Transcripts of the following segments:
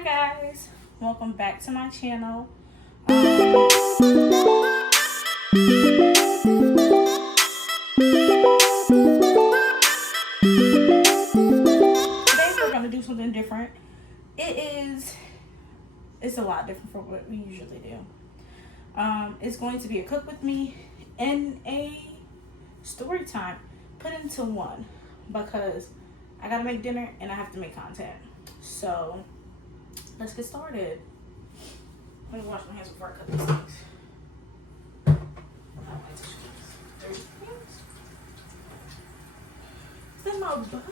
Hi guys, welcome back to my channel. Today we're going to do something different. It's a lot different from what we usually do. It's going to be a cook with me and a story time put into one, because I gotta make dinner and I have to make content. So let's get started. Let me wash my hands before I cut these things. Is that my butt?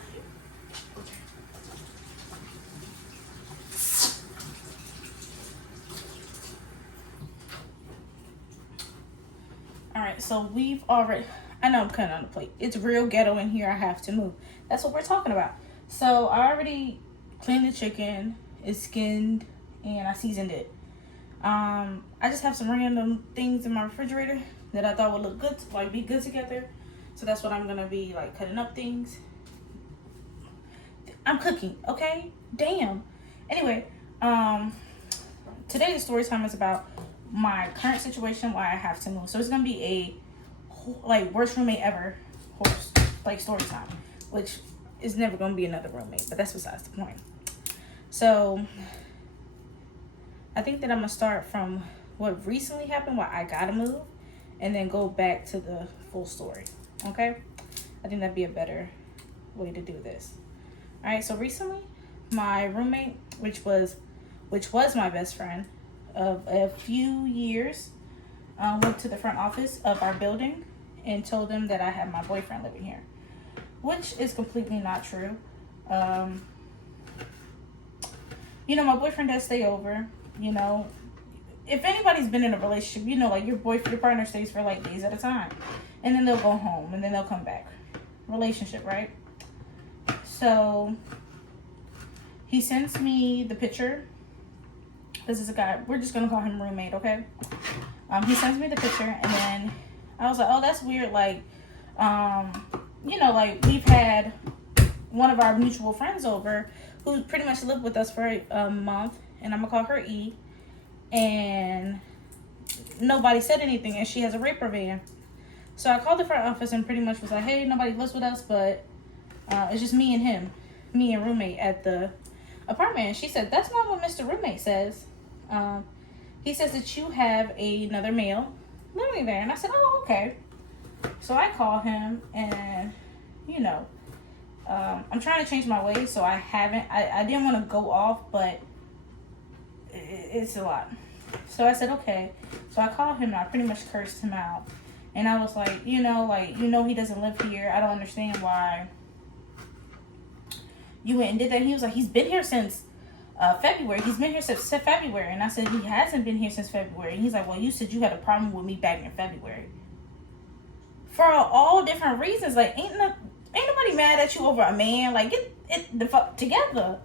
Alright, so we've already, I know I'm cutting on the plate. It's real ghetto in here. I have to move. That's what we're talking about. So I already cleaned the chicken. It's skinned and I seasoned it. I just have some random things in my refrigerator that I thought would look good, like be good together. So that's what I'm gonna be like, cutting up things. I'm cooking, okay? Damn. Anyway, today's story time is about my current situation, why I have to move. So it's gonna be a like worst roommate ever horse like story time, which is never gonna be another roommate, but that's besides the point. So I think that I'm gonna start from what recently happened, why I gotta move, and then go back to the full story. Okay, I think that'd be a better way to do this. All right, so recently my roommate, which was my best friend of a few years, went to the front office of our building and told them that I had my boyfriend living here, which is completely not true. My boyfriend does stay over. If anybody's been in a relationship, like your partner stays for like days at a time, and then they'll go home and then they'll come back. Relationship, right? So he sends me the picture. This is a guy. We're just gonna call him roommate, okay? He sends me the picture, and then I was like, oh, that's weird. Like, like we've had one of our mutual friends over who pretty much lived with us for a month, and I'm gonna call her E, and nobody said anything, and she has a raper van. So I called the front office and pretty much was like, hey, nobody lives with us, but it's just me and roommate at the apartment. And she said, that's not what Mr. Roommate says. He says that you have another male living there. And I said, oh, okay. So I call him, and I'm trying to change my ways, so I didn't want to go off, but it's a lot. So I said, okay. So I called him and I pretty much cursed him out. And I was like, he doesn't live here. I don't understand why you went and did that. And he was like, he's been here since February. He's been here since February. And I said, he hasn't been here since February. And he's like, well, you said you had a problem with me back in February. For all different reasons. Like, ain't nobody mad at you over a man. Like, get it the fuck together.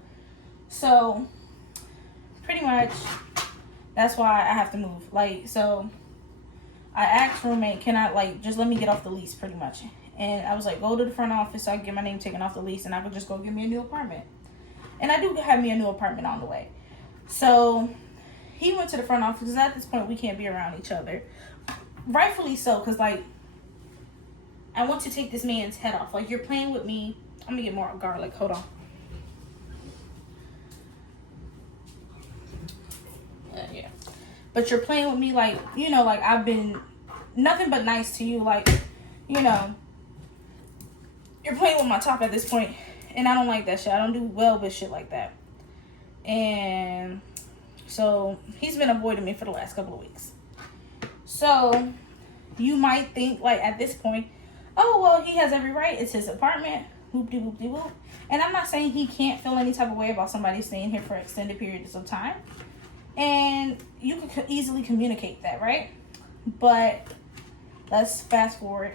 So pretty much that's why I have to move. Like, so I asked roommate, can I just let me get off the lease, pretty much. And I was like, go to the front office so I can get my name taken off the lease, and I could just go get me a new apartment. And I do have me a new apartment on the way. So he went to the front office, because at this point we can't be around each other. Rightfully so, because I want to take this man's head off. Like, you're playing with me. I'm gonna get more garlic. Hold on. Yeah. But you're playing with me, I've been nothing but nice to you. You're playing with my top at this point, and I don't like that shit. I don't do well with shit like that. And so he's been avoiding me for the last couple of weeks. So you might think, at this point, oh, well, he has every right. It's his apartment. Whoop-de-whoop-de-whoop. And I'm not saying he can't feel any type of way about somebody staying here for extended periods of time. And you can easily communicate that, right? But let's fast forward.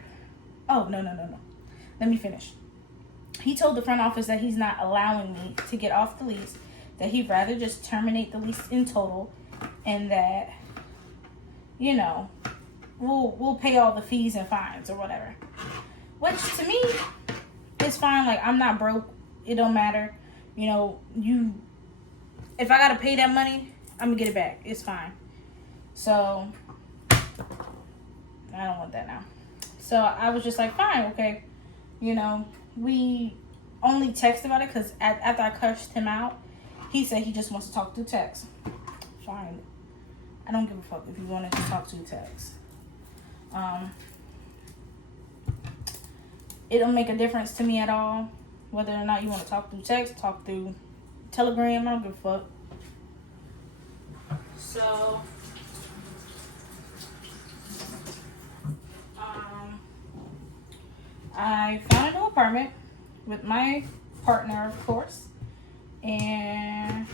Oh, no. Let me finish. He told the front office that he's not allowing me to get off the lease, that he'd rather just terminate the lease in total, and that, we'll pay all the fees and fines or whatever. Which, to me, is fine. I'm not broke. It don't matter. You if I gotta pay that money, I'm gonna get it back. It's fine. So I don't want that now. So I was just like, fine, okay. You know, we only text about it because after I cursed him out, he said he just wants to talk through text. Fine. I don't give a fuck if you wanted to talk through text. It don't make a difference to me at all whether or not you want to talk through text, talk through Telegram. I don't give a fuck. So I found a new apartment with my partner, of course, and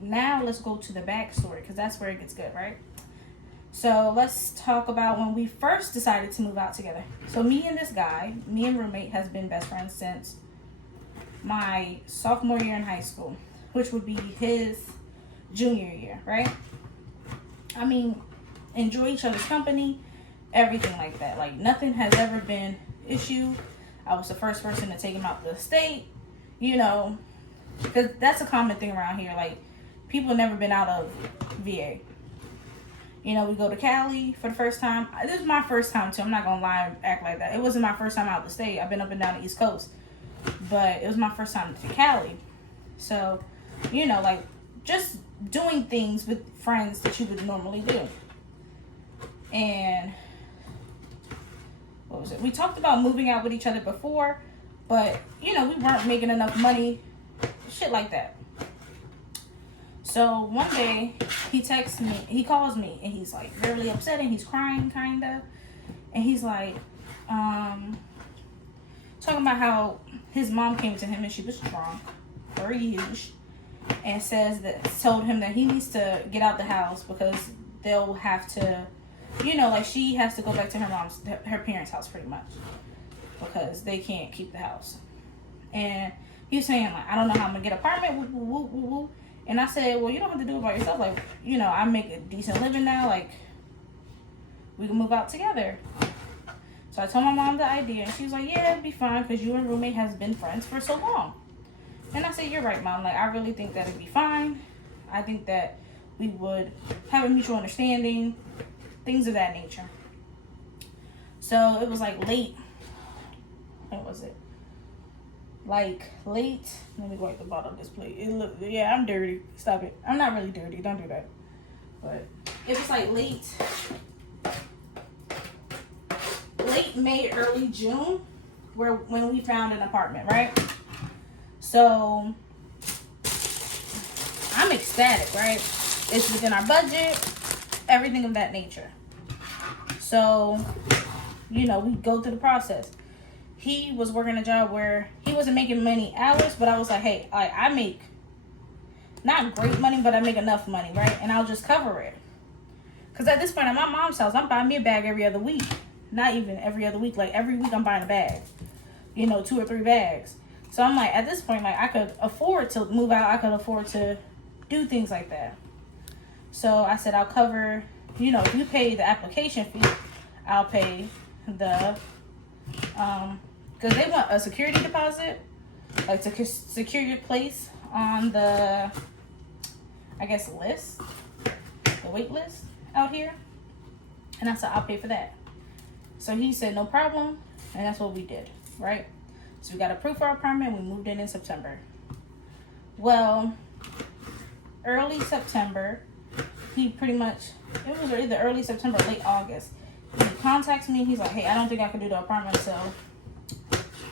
now let's go to the backstory because that's where it gets good, right? So let's talk about when we first decided to move out together. So me and this guy, me and roommate, has been best friends since my sophomore year in high school, which would be his junior year, right? I mean, enjoy each other's company, everything like that. Like, nothing has ever been issue. I was the first person to take him out to the state, you know, because that's a common thing around here. Like, people have never been out of VA. You know, we go to Cali for the first time. This is my first time, too. I'm not going to lie and act like that. It wasn't my first time out of the state. I've been up and down the East Coast. But it was my first time to Cali. So, you know, like, just doing things with friends that you would normally do. And what was it? We talked about moving out with each other before, but, you know, we weren't making enough money. Shit like that. So one day he texts me, he calls me, and he's like really upset and he's crying kind of. And he's like, talking about how his mom came to him and she was drunk, per usual, and told him that he needs to get out the house because they'll have to, you know, like she has to go back to her parents' house pretty much because they can't keep the house. And he was saying like, I don't know how I'm gonna get an apartment. Woo, woo, woo, woo. And I said, well, you don't have to do it by yourself. Like, you know, I make a decent living now. Like, we can move out together. So I told my mom the idea, and she was like, yeah, it'd be fine because you and roommate has been friends for so long. And I said, you're right, Mom. Like, I really think that it'd be fine. I think that we would have a mutual understanding, things of that nature. So it was like late. What was it? Like late. Let me go at the bottom of this plate. Yeah, I'm dirty. Stop it. I'm not really dirty. Don't do that. But it was like late May, early June, when we found an apartment, right? So I'm ecstatic, right? It's within our budget, everything of that nature. So, you know, we go through the process. He was working a job where he wasn't making many hours, but I was like, hey, I make not great money, but I make enough money, right? And I'll just cover it. Because at this point, at my mom's house, I'm buying me a bag every other week. Not even every other week. Like, every week I'm buying a bag. You know, 2 or 3 bags. So I'm like, at this point, like, I could afford to move out. I could afford to do things like that. So I said, I'll cover, you know, if you pay the application fee, I'll pay the, because they want a security deposit, like to secure your place on the, I guess, list, the wait list out here. And I said, I'll pay for that. So he said, no problem. And that's what we did, right? So we got approved for our apartment. We moved in September. Well, early September, he pretty much, it was either early September or late August. He contacts me. He's like, hey, I don't think I can do the apartment until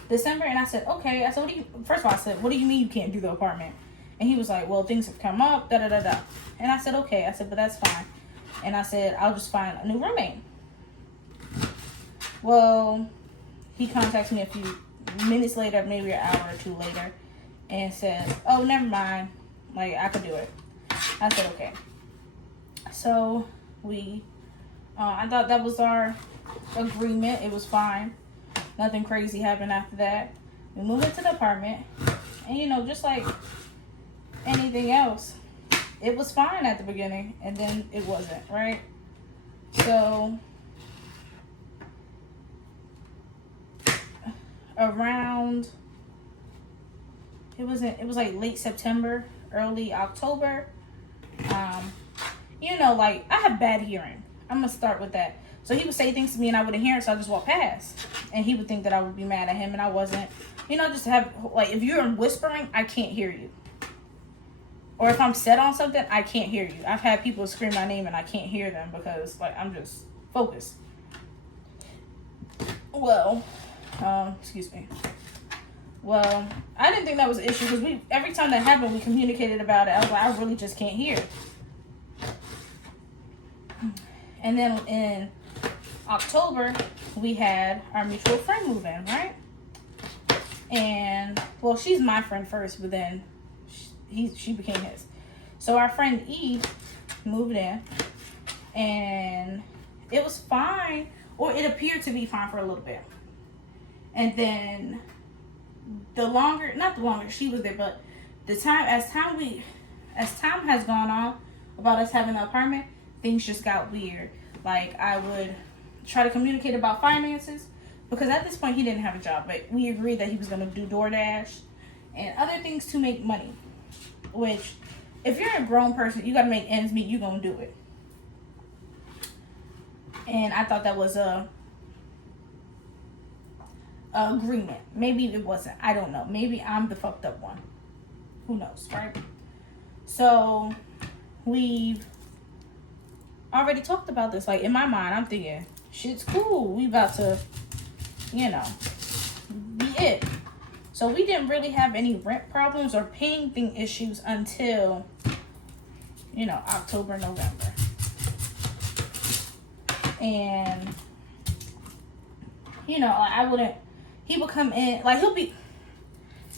December. And I said, okay. I said, first of all, I said, what do you mean you can't do the apartment? And he was like, well, things have come up, da-da-da-da. And I said, okay. I said, but that's fine. And I said, I'll just find a new roommate. Well, he contacts me a few minutes later, maybe an hour or two later, and said, oh, never mind. Like, I could do it. I said, okay. So, I thought that was our agreement. It was fine. Nothing crazy happened after that. We moved into the apartment. And, you know, just like anything else, it was fine at the beginning. And then it wasn't, right? So, around it was like late September, early October. You know, like, I have bad hearing. I'm gonna start with that. So he would say things to me and I wouldn't hear it, so I just walk past. And he would think that I would be mad at him, and I wasn't. You know, just to have, like, if you're whispering, I can't hear you. Or if I'm set on something, I can't hear you. I've had people scream my name and I can't hear them because, like, I'm just focused. Well, excuse me. Well, I didn't think that was an issue because every time that happened, we communicated about it. I was like, I really just can't hear. And then in October, we had our mutual friend move in, right? And, well, she's my friend first, but then she became his. So our friend E moved in, and it was fine, or it appeared to be fine for a little bit. And then not the longer she was there, but as time has gone on about us having an apartment, things just got weird. Like, I would try to communicate about finances, because at this point he didn't have a job, but we agreed that he was going to do DoorDash and other things to make money. Which, if you're a grown person, you got to make ends meet, you're going to do it. And I thought that was a agreement. Maybe it wasn't. I don't know. Maybe I'm the fucked up one. Who knows, right? So, we've already talked about this. Like, in my mind, I'm thinking, shit's cool. We about to, you know, be it. So we didn't really have any rent problems or paying thing issues until, you know, October, November. And, you know, he would come in, like,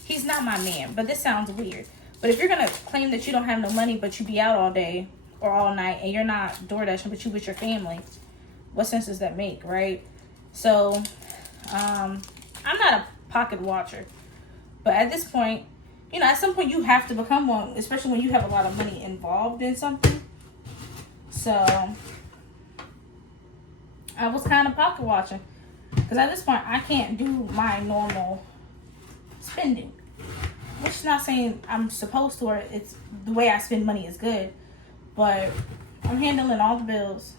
he's not my man, but this sounds weird. But if you're going to claim that you don't have no money, but you be out all day or all night, and you're not DoorDashing, but you with your family, what sense does that make, right? So, I'm not a pocket watcher. But at this point, you know, at some point you have to become one, especially when you have a lot of money involved in something. So, I was kind of pocket watching. Because at this point, I can't do my normal spending. Which is not saying I'm supposed to, or it's the way I spend money is good. But I'm handling all the bills.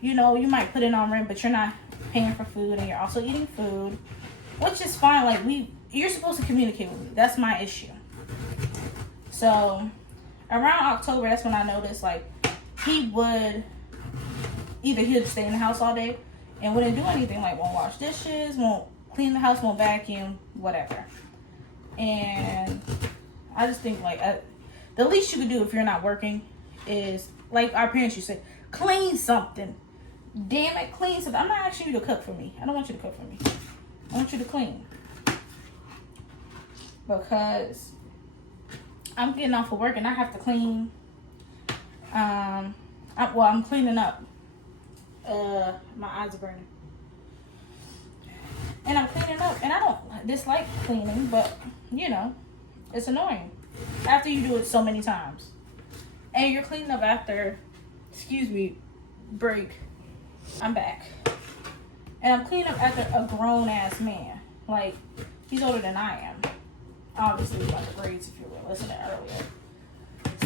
You know, you might put it on rent, but you're not paying for food, and you're also eating food. Which is fine. Like, you're supposed to communicate with me. That's my issue. So, around October, that's when I noticed, like, he would stay in the house all day and wouldn't do anything. Like, won't wash dishes, won't clean the house, won't vacuum, whatever. And I just think, like, the least you could do if you're not working is, like our parents used to say, clean something. Damn it, clean something. I'm not asking you to cook for me. I don't want you to cook for me. I want you to clean. Because I'm getting off of work and I have to clean. I'm cleaning up. My eyes are burning. And I'm cleaning up. And I don't dislike cleaning, but, you know, it's annoying. After you do it so many times. And you're cleaning up after, break. I'm back. And I'm cleaning up after a grown-ass man. Like, he's older than I am. Obviously, about the grades, if you were listening earlier.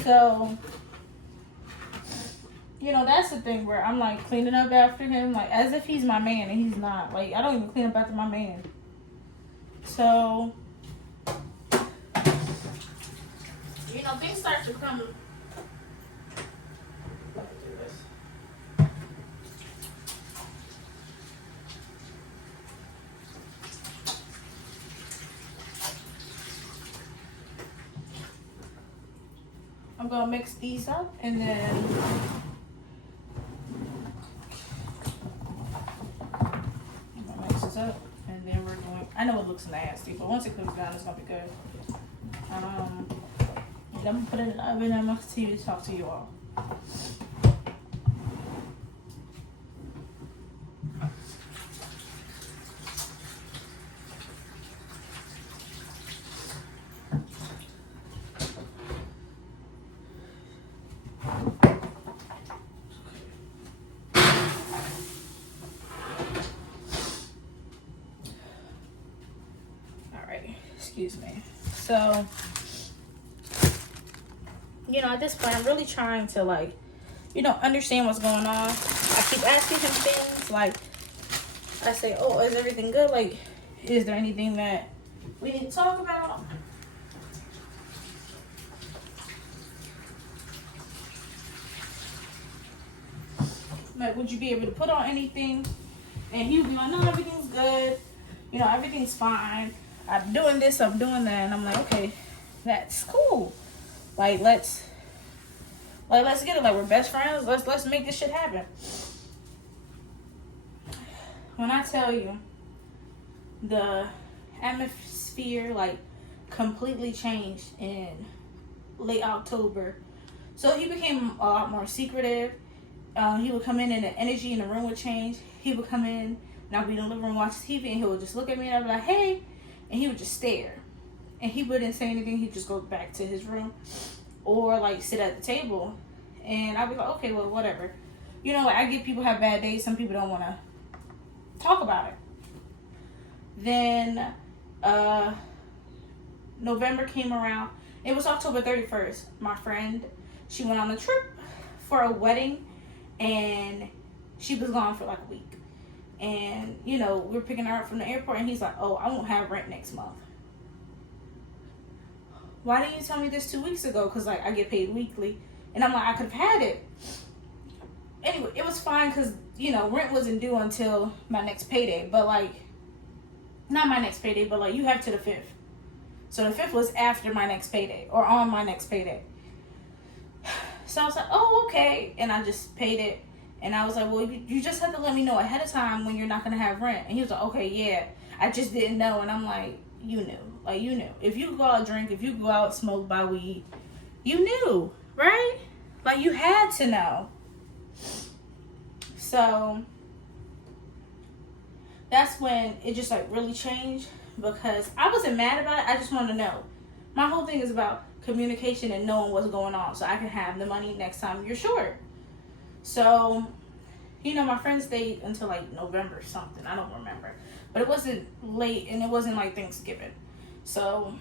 So, you know, that's the thing where I'm, like, cleaning up after him. Like, as if he's my man, and he's not. Like, I don't even clean up after my man. So, you know, things start to come. I'm gonna mix these up and then I'm gonna mix this up and then we're going. I know it looks nasty, but once it cooks down, it's gonna be good. And I'm gonna put it in the oven and I'm gonna continue to talk to you all. right, excuse me. So, you know, at this point, I'm really trying to, like, you know, understand what's going on. I keep asking him things, like, I say, oh, is everything good? Like, is there anything that we need to talk about? Like, would you be able to put on anything? And he would be like, no, everything's good. You know, everything's fine. I'm doing this, I'm doing that. And I'm like, okay, that's cool. Like, let's get it. Like, we're best friends. Let's make this shit happen. When I tell you, the atmosphere, like, completely changed in late October. So he became a lot more secretive. He would come in and the energy in the room would change. He would come in and I'd be in the living room watching TV and he would just look at me and I'd be like, hey. And he would just stare. And he wouldn't say anything. He'd just go back to his room or like sit at the table. And I'd be like, okay, well, whatever. You know, like, I get people have bad days. Some people don't want to talk about it. Then November came around. It was October 31st. My friend, she went on a trip for a wedding. And she was gone for like a week. And, you know, we were picking her up from the airport. And he's like, oh, I won't have rent next month. Why didn't you tell me this 2 weeks ago? Because, like, I get paid weekly. And I'm like, I could have had it. Anyway, it was fine because, you know, rent wasn't due until my next payday. But, like, not my next payday, but, like, you have to the 5th. So the 5th was after my next payday or on my next payday. So I was like, oh, okay. And I just paid it. And I was like, well, you just have to let me know ahead of time when you're not going to have rent. And he was like, okay, yeah. I just didn't know. And I'm like, you knew. Like, you knew. If you go out drink, if you go out smoke, buy weed, you knew, right? Like, you had to know. So that's when it just, like, really changed. Because I wasn't mad about it. I just wanted to know. My whole thing is about communication and knowing what's going on so I can have the money next time you're short. So, you know, my friend stayed until like November something. I don't remember. But it wasn't late and it wasn't like Thanksgiving. So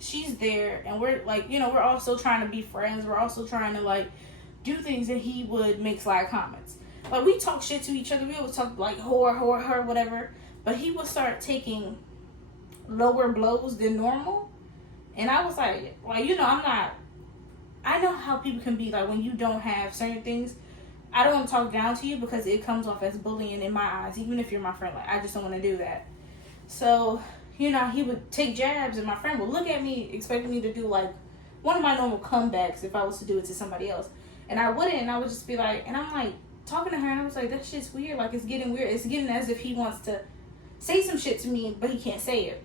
she's there and we're like, you know, we're also trying to be friends. We're also trying to like do things that he would make sly comments. Like we talk shit to each other. We would talk like whore, whatever. But he would start taking lower blows than normal. And I was like, you know, I know how people can be like when you don't have certain things. I don't want to talk down to you because it comes off as bullying in my eyes, even if you're my friend. Like, I just don't want to do that. So, you know, he would take jabs and my friend would look at me expecting me to do like one of my normal comebacks if I was to do it to somebody else. And I wouldn't, and I would just be like, and I'm like talking to her and I was like, that shit's weird. Like, it's getting weird. It's getting as if he wants to say some shit to me, but he can't say it.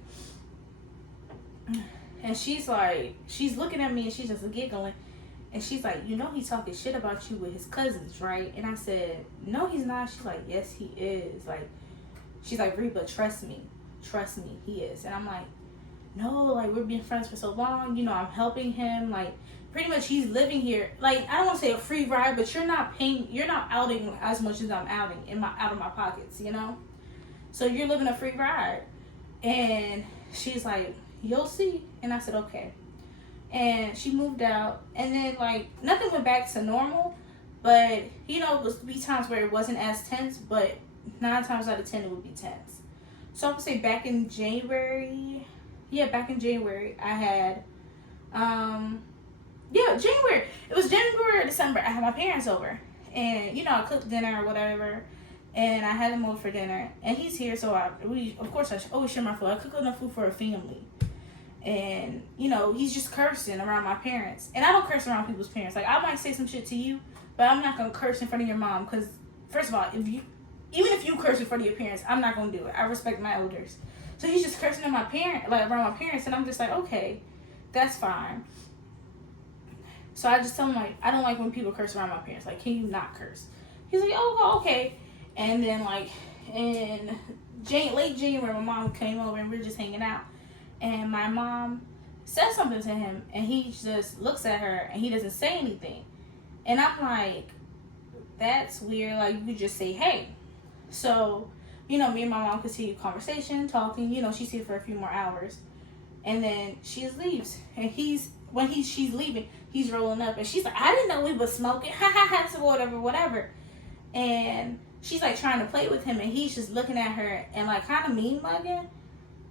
And she's like, she's looking at me and she's just giggling. And she's like, you know he's talking shit about you with his cousins, right? And I said, no, he's not. She's like, yes, he is. Like, she's like, Reba, trust me, he is. And I'm like, no, like, we're being friends for so long. You know, I'm helping him. Like, pretty much he's living here. Like, I don't want to say a free ride, but you're not outing as much as I'm outing out of my pockets, you know? So you're living a free ride. And she's like, you'll see. And I said, okay. And she moved out. And then, like, nothing went back to normal. But, you know, it was be times where it wasn't as tense. But 9 times out of 10, it would be tense. So I would say back in January. Yeah, back in January, I had, January. It was January or December. I had my parents over. And, you know, I cooked dinner or whatever. And I had him over for dinner. And he's here, so I always share my food. I cook enough food for a family. And, you know, he's just cursing around my parents. And I don't curse around people's parents. Like, I might say some shit to you, but I'm not going to curse in front of your mom. Because, first of all, even if you curse in front of your parents, I'm not going to do it. I respect my elders. So he's just cursing at around my parents. And I'm just like, okay, that's fine. So I just tell him, like, I don't like when people curse around my parents. Like, can you not curse? He's like, oh, okay. And then, like, in late January, my mom came over and we were just hanging out. And my mom said something to him, and he just looks at her, and he doesn't say anything. And I'm like, that's weird. Like, you could just say, hey. So, you know, me and my mom continued conversation, talking. You know, she's here for a few more hours. And then she leaves, and she's leaving, he's rolling up, and she's like, I didn't know we was smoking, ha ha ha, so whatever. And she's like trying to play with him, and he's just looking at her and like kind of mean mugging.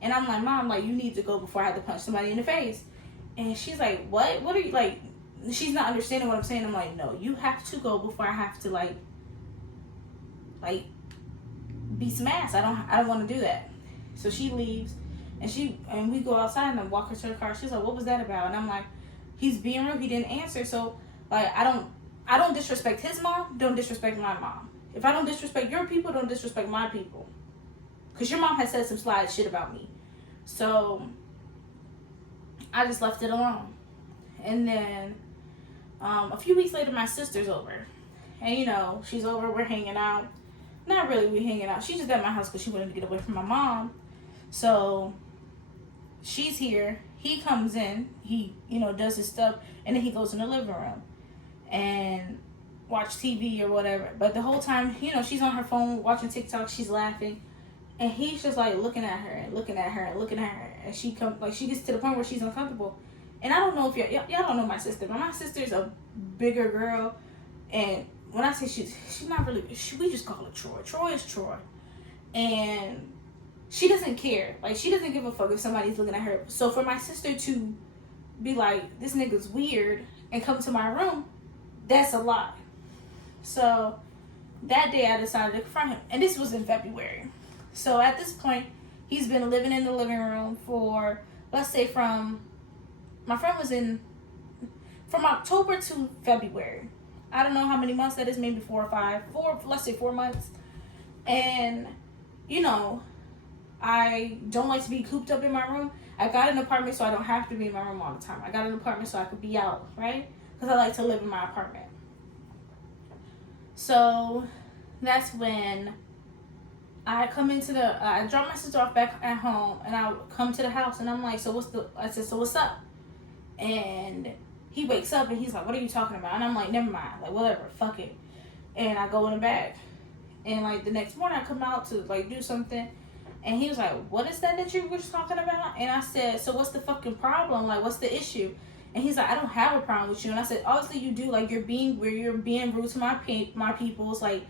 And I'm like, Mom, like, you need to go before I have to punch somebody in the face. And she's like, what are you, like, she's not understanding what I'm saying. I'm like, no, you have to go before I have to like beat some ass. I don't want to do that. So she leaves, and we go outside, and I walk her to the car. She's like, what was that about? And I'm like, he's being rude, he didn't answer. So like, I don't disrespect his mom, don't disrespect my mom. If I don't disrespect your people, don't disrespect my people. Because your mom has said some slide shit about me. So I just left it alone. And then a few weeks later, my sister's over. And, you know, she's over, we're hanging out. Not really we hanging out. She's just at my house because she wanted to get away from my mom. So she's here. He comes in. He, you know, does his stuff. And then he goes in the living room and watch TV or whatever. But the whole time, you know, she's on her phone watching TikTok. She's laughing. And he's just like looking at her and looking at her and looking at her. And she gets to the point where she's uncomfortable. And I don't know if y'all don't know my sister, but my sister's a bigger girl. And when I say she's not really, we just call her Troy. Troy is Troy. And she doesn't care. Like, she doesn't give a fuck if somebody's looking at her. So for my sister to be like, this nigga's weird, and come to my room, that's a lot. So that day I decided to confront him. And this was in February. So at this point, he's been living in the living room for, let's say from October to February. I don't know how many months that is, maybe 4 or 5. Let's say 4 months. And, you know, I don't like to be cooped up in my room. I got an apartment so I don't have to be in my room all the time. I got an apartment so I could be out, right? Because I like to live in my apartment. So that's when I come I drop my sister off back at home, and I come to the house, and I'm like, so what's up? And he wakes up, and he's like, what are you talking about? And I'm like, never mind, like, whatever, fuck it. And I go in the back, and like the next morning I come out to like do something, and he was like, what is that you were talking about? And I said, so what's the fucking problem? Like, what's the issue? And he's like, I don't have a problem with you. And I said, obviously you do. Like, you're being rude to my people. It's like,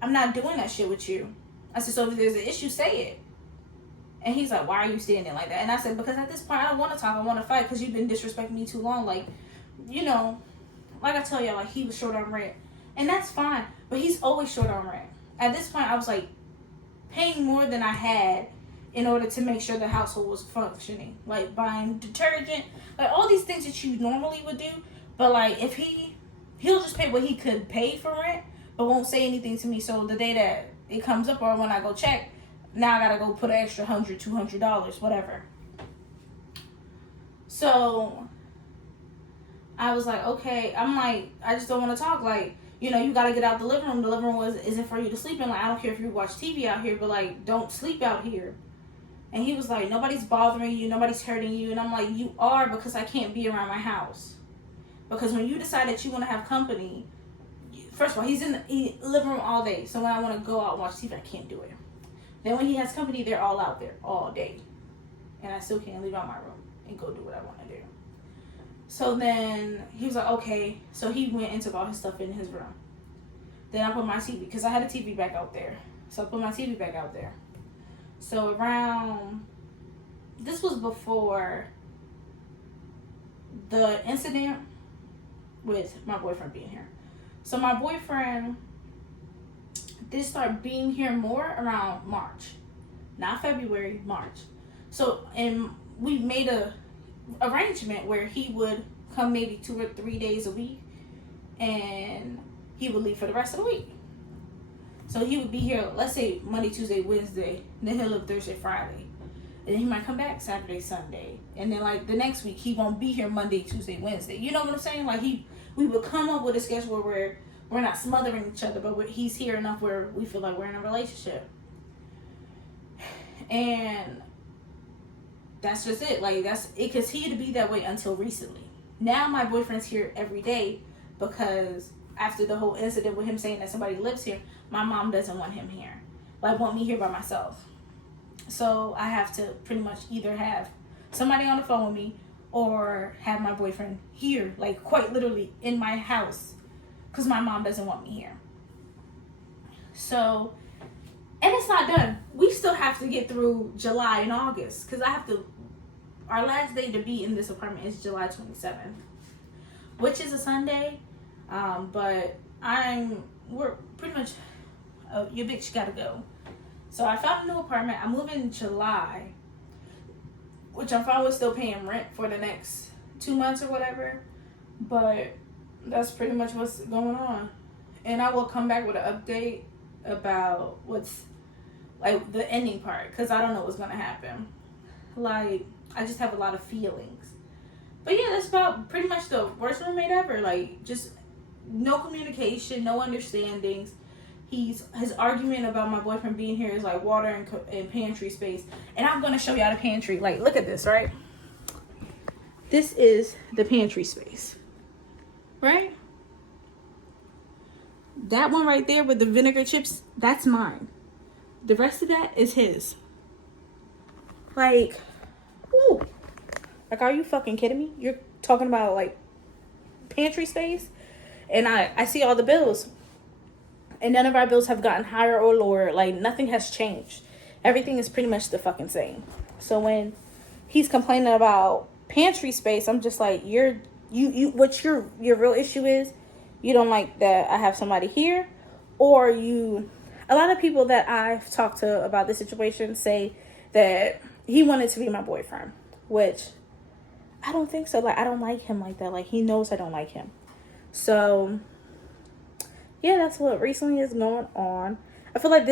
I'm not doing that shit with you. I said, so if there's an issue, say it. And he's like, why are you standing like that? And I said, because at this point, I don't want to talk. I want to fight because you've been disrespecting me too long. Like, you know, like I tell y'all, like, he was short on rent. And that's fine. But he's always short on rent. At this point, I was like paying more than I had in order to make sure the household was functioning. Like buying detergent, like all these things that you normally would do. But like, if he'll just pay what he could pay for rent, but won't say anything to me. So the day that it comes up, or when I go check, now I gotta go put an extra $100, $200, whatever. So I was like, okay. I'm like, I just don't want to talk. Like, you know, you gotta get out the living room. The living room isn't for you to sleep in. Like, I don't care if you watch TV out here, but like, don't sleep out here. And he was like, nobody's bothering you, nobody's hurting you. And I'm like, you are, because I can't be around my house. Because when you decide that you want to have company, first of all, he's in the living room all day. So when I want to go out and watch TV, I can't do it. Then when he has company, they're all out there all day. And I still can't leave out my room and go do what I want to do. So then he was like, okay. So he went and took all his stuff in his room. Then I put my TV, because I had a TV back out there. So I put my TV back out there. So this was before the incident with my boyfriend being here. So my boyfriend did start being here more around March. Not February, March. So, and we made a arrangement where he would come maybe 2 or 3 days a week, and he would leave for the rest of the week. So he would be here, let's say Monday, Tuesday, Wednesday, and then he'll live Thursday, Friday. And then he might come back Saturday, Sunday. And then like the next week, he won't be here Monday, Tuesday, Wednesday. You know what I'm saying? Like we would come up with a schedule where we're not smothering each other, but he's here enough where we feel like we're in a relationship. And that's just it. Like, that's it continued to be that way until recently. Now my boyfriend's here every day because after the whole incident with him saying that somebody lives here, my mom doesn't want him here. Like, want me here by myself. So I have to pretty much either have somebody on the phone with me or have my boyfriend here, like quite literally in my house, because my mom doesn't want me here. So, and it's not done. We still have to get through July and August, because our last day to be in this apartment is July 27th, which is a Sunday. But we're pretty much, your bitch gotta go. So I found a new apartment. I move in July, which I'm fine with still paying rent for the next 2 months or whatever. But that's pretty much what's going on. And I will come back with an update about what's, like, the ending part, because I don't know what's going to happen. Like, I just have a lot of feelings. But yeah, that's about pretty much the worst roommate ever. Like, just no communication, no understandings. His argument about my boyfriend being here is like water and pantry space. And I'm going to show y'all the pantry. Like, look at this, right? This is the pantry space. Right? That one right there with the vinegar chips, that's mine. The rest of that is his. Like, ooh. Like, are you fucking kidding me? You're talking about, like, pantry space? And I see all the bills. And none of our bills have gotten higher or lower. Like, nothing has changed. Everything is pretty much the fucking same. So when he's complaining about pantry space, I'm just like, what's your real issue is? You don't like that I have somebody here? Or a lot of people that I've talked to about this situation say that he wanted to be my boyfriend, which I don't think so. Like, I don't like him like that. Like, he knows I don't like him. So yeah, that's what recently is going on. I feel like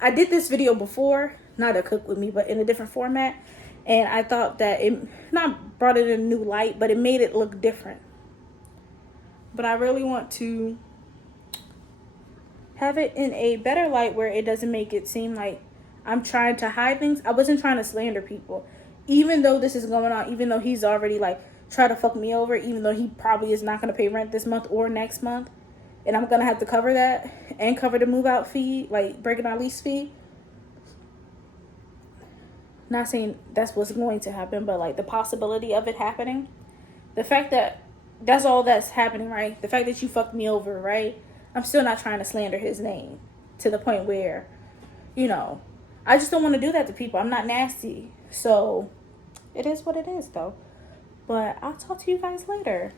I did this video before, not a cook with me, but in a different format. And I thought that it not brought it in a new light, but it made it look different. But I really want to have it in a better light where it doesn't make it seem like I'm trying to hide things. I wasn't trying to slander people. Even though this is going on, even though he's already like tried to fuck me over, even though he probably is not going to pay rent this month or next month. And I'm going to have to cover that and cover the move out fee, like breaking our lease fee. Not saying that's what's going to happen, but like the possibility of it happening. The fact that that's all that's happening, right? The fact that you fucked me over, right? I'm still not trying to slander his name to the point where, I just don't want to do that to people. I'm not nasty. So it is what it is, though. But I'll talk to you guys later.